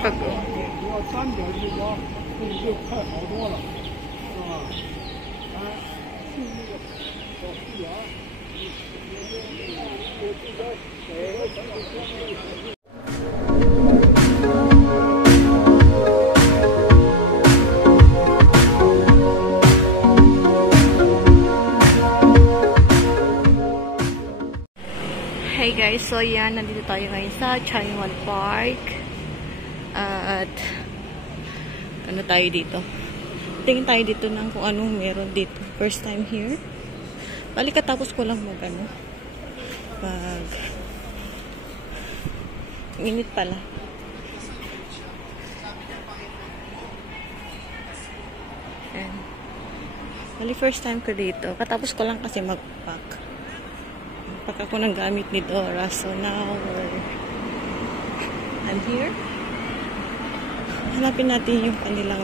pag... 我要单点日光，那你就快好多了，是吧？哎，去那个小湖园，Hey guys, so yan, nandito tayo ngayon sa Changwon Park. At ano tayo dito? Tingin tayo dito ng kung anong meron dito. First time here. Balik katapos ko lang mag ano. Pag minute pala. Ayan. Balik first time ko dito. Katapos ko lang kasi mag-pack. Pag ako ng gamit ni Dora. So now I'm here. Hanapin natin yung kanilang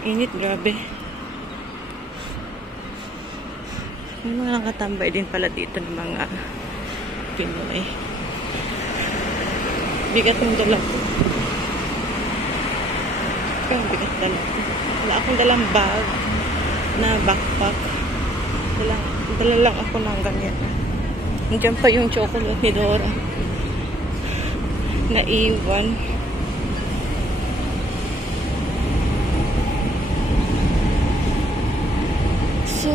init. Grabe. May mga nakatambay din pala dito ng mga Pinoy. Bigat ng dala ko. Kaya bigat dala ko. Wala akong dalang bag na backpack. Dala lang ako ng ganyan. Nandiyan pa yung chocolate ni Dora. Naiwan. So,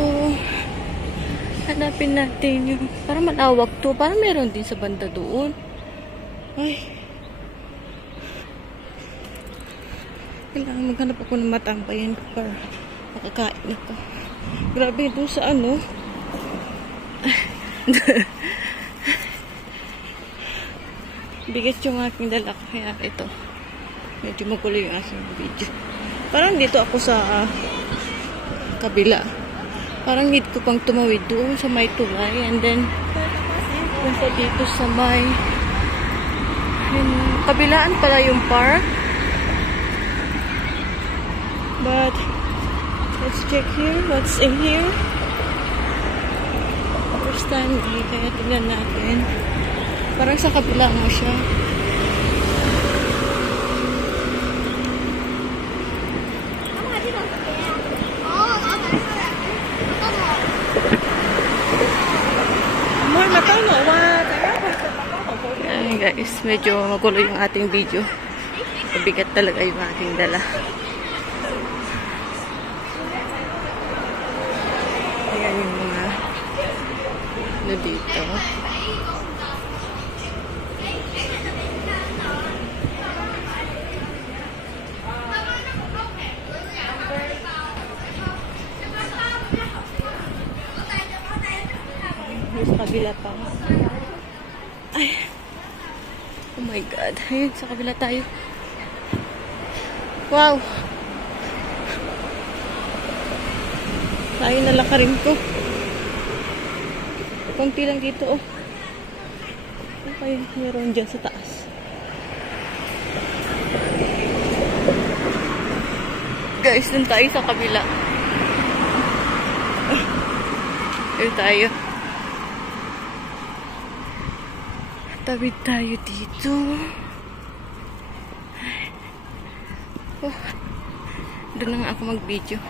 hanapin natin yung... Parang malawak to. Parang meron din sa banda doon. Ay. Kailangan maghanap ako ng matambayan para makakain ako. Grabe doon sa ano. Bigat yung aking dala, kaya ito medyo magulo yung aking video. Parang dito ako sa kabila, parang need ko pang tumawid doon sa may tulay and then punta dito sa may kabilaan pala yung park, but let's check here what's in here. First time kaya tingnan natin. Parang sa kabila mo siya. Ayan guys, medyo magulo yung ating video. Mabigat talaga yung ating dala. Ayan yung mga na dito. Sa kabila pa. Ay. Oh my God. Ayun, sa kabila tayo. Wow. Tayo nalakarin ko. Kunti lang dito, oh. Okay, meron dyan sa taas. Guys, dun tayo sa kabila. Ayun tayo. Tawid tayo dito. Oh, doon na nga ako mag-video.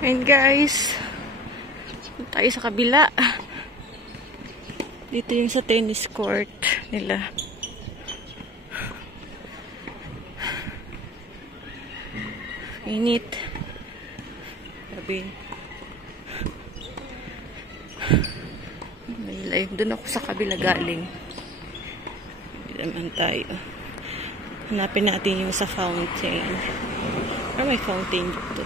Ayan guys. Tayo sa kabila. Dito yung sa tennis court nila. Init. Sabi. May live. Doon ako sa kabila galing. Hindi naman tayo. Hanapin natin yung sa fountain. May fountain dito.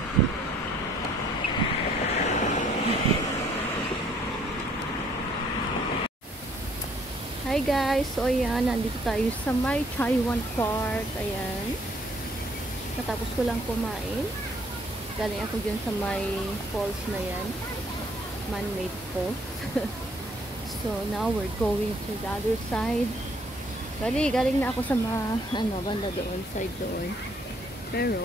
Hi guys! So ayan, nandito tayo sa may Changwon Park. Ayan. Natapos ko lang kumain. Galing ako dyan sa may falls na yan. Man-made falls. So now we're going to the other side. Galing na ako sa banda doon, side doon. Pero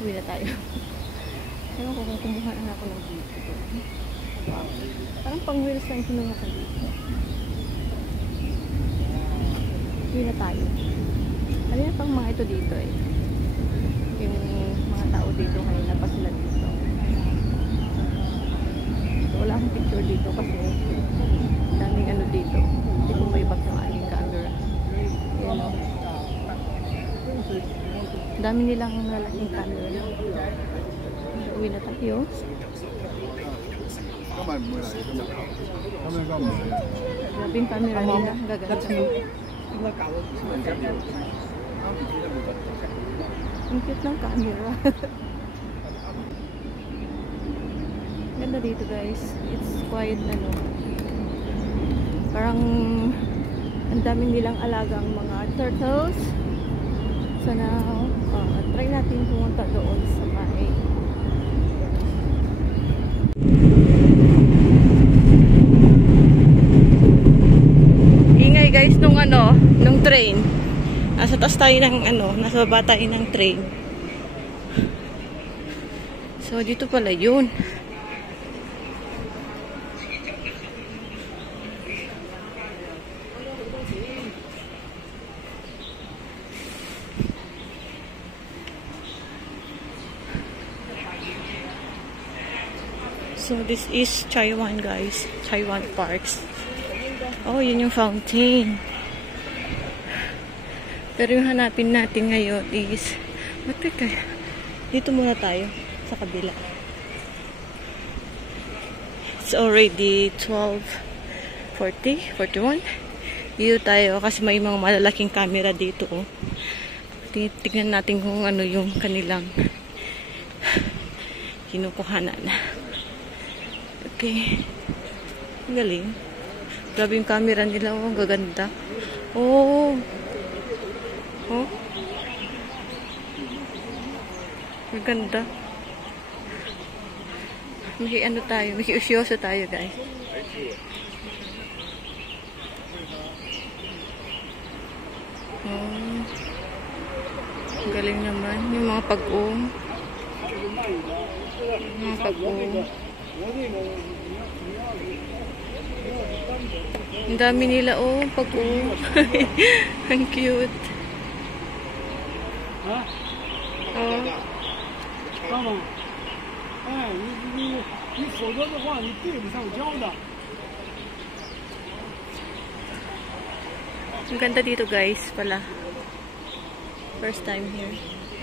uwi na tayo. Ewan ko kung kumuha na ako ng dito. Parang pang wheels lang kinuha ko dito. Hindi na tayo. Ano yan pang mga ito dito eh. Yung mga tao dito ngayon na pa sila dito. So, wala akong picture dito kasi daming ano dito. Hindi ko may back ng aking camera. Ayan o. Dami nilang lalaking camera. Uwi na tayo. Grabe yung camera nila. Gaganda. Ang cute ng camera. Ganda dito guys. It's quiet ano. Parang ang dami nilang alagang mga turtles. So now, try natin pumunta doon sa may ingay guys nung ano, nung train. Nasa taas tayo ng ano, nasa baba tayo ng train. So dito pala yun. So this is Chaiwan guys, Chaiwan Parks. Oh, yun yung fountain. Pero yung hanapin natin ngayon is kaya dito muna tayo sa kabila. It's already 12:40, 41. Dito tayo kasi may mga malalaking camera dito. Oh. Tingnan natin kung ano yung kanilang kinukuhanan. Okay. Galing. Grabe yung camera nila. Oh, gaganda. Oh. Oh. Gaganda. May ano tayo. May usyoso tayo, guys. Oh. Galing naman. Yung mga pag-uong. Mga pag-uong. Ang dami nila, oh, pag-uong. Ang cute. Ah? Oh. 妈妈，哎，你否则的话，你对不上焦的。 Ang ganda dito guys pala. First time here.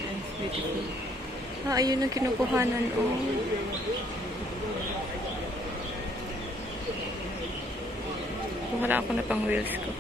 And it's beautiful. Ah, ayun ang kinukuhanan. Oh. Wala ako na pang wheels ko.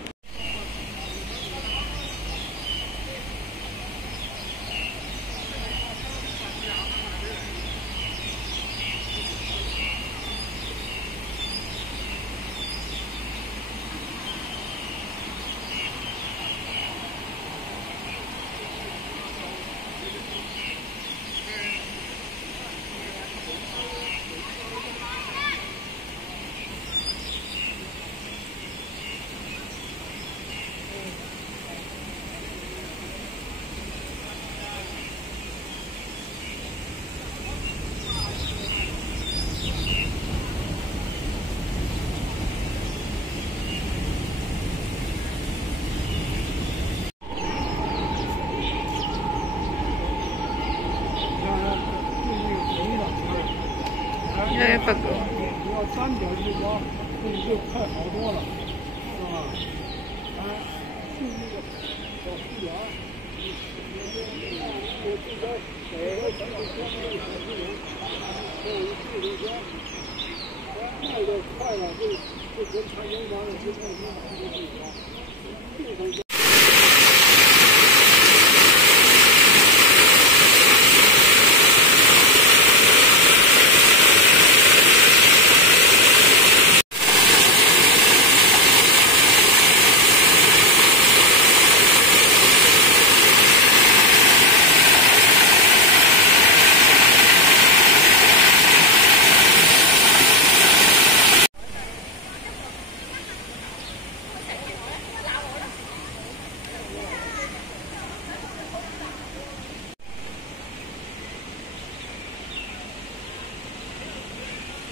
Pag 你要单点日光，那你就快好多了，是吧？哎，去那个小湖园，我记得每个城市都有小湖园，都有纪录片，卖的快了就跟看烟花的就看烟花的不一样。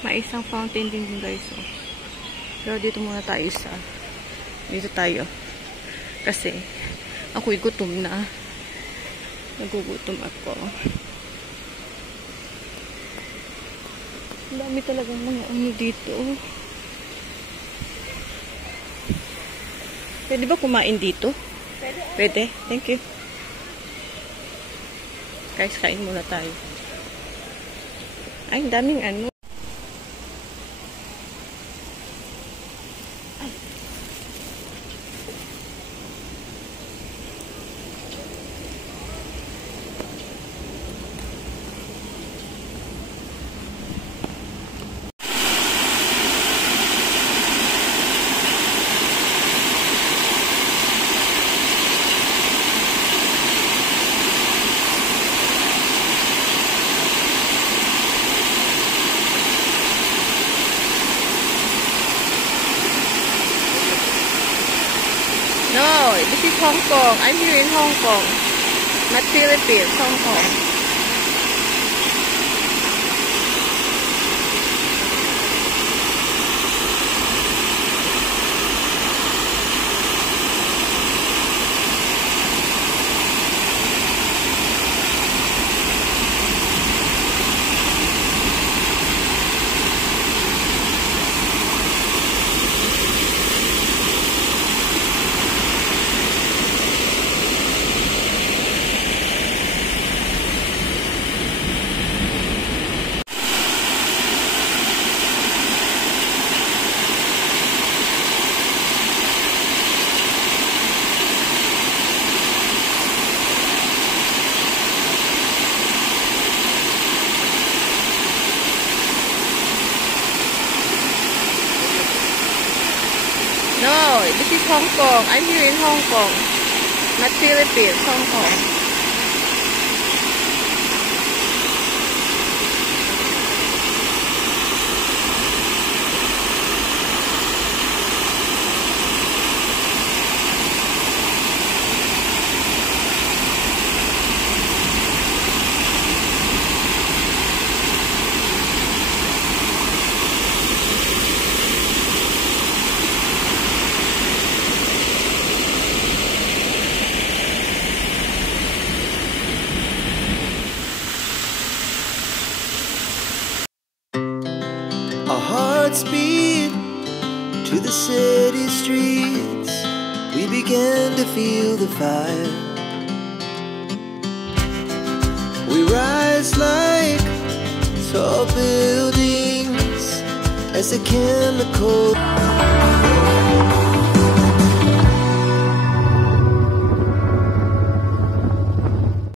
May isang fountain din guys. Oh. Pero dito muna tayo dito tayo. Kasi ako'y gutom na. Nagugutom ako. Ang dami talagang mga ano dito. Pwede ba kumain dito? Pwede. Thank you. Guys, kain muna tayo. Ay, ang daming ano. Ay. No, this is Hong Kong. I'm here in Hong Kong. Not Philippines, Hong Kong. No, this is Hong Kong. I'm here in Hong Kong. Not Philippines, Hong Kong. Our hearts beat to the city streets. We began to feel the fire. We rise like tall buildings as the chemical